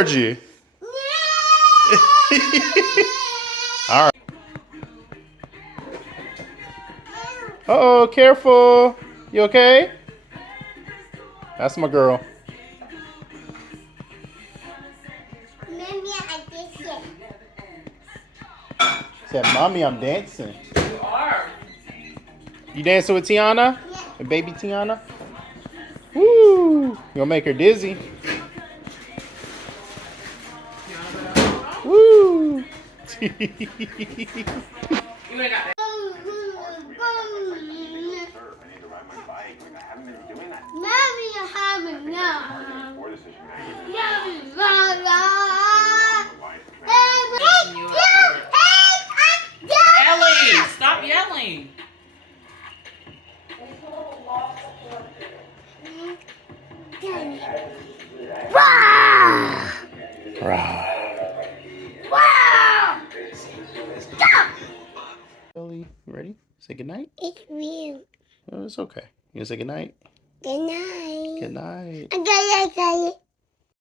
towards you. All right. Uh-oh, careful. You okay? That's my girl. Said, Mommy, I'm dancing. You are. You dancing with Tiana? Yeah. And baby Tiana? Woo! You'll make her dizzy. Woo! You ain't got that. Mommy, I haven't now. Ellie, stop yelling. Ellie, you ready? Say goodnight? It's real. Oh, it's okay. You gonna say goodnight? Good night. Good night. I got it.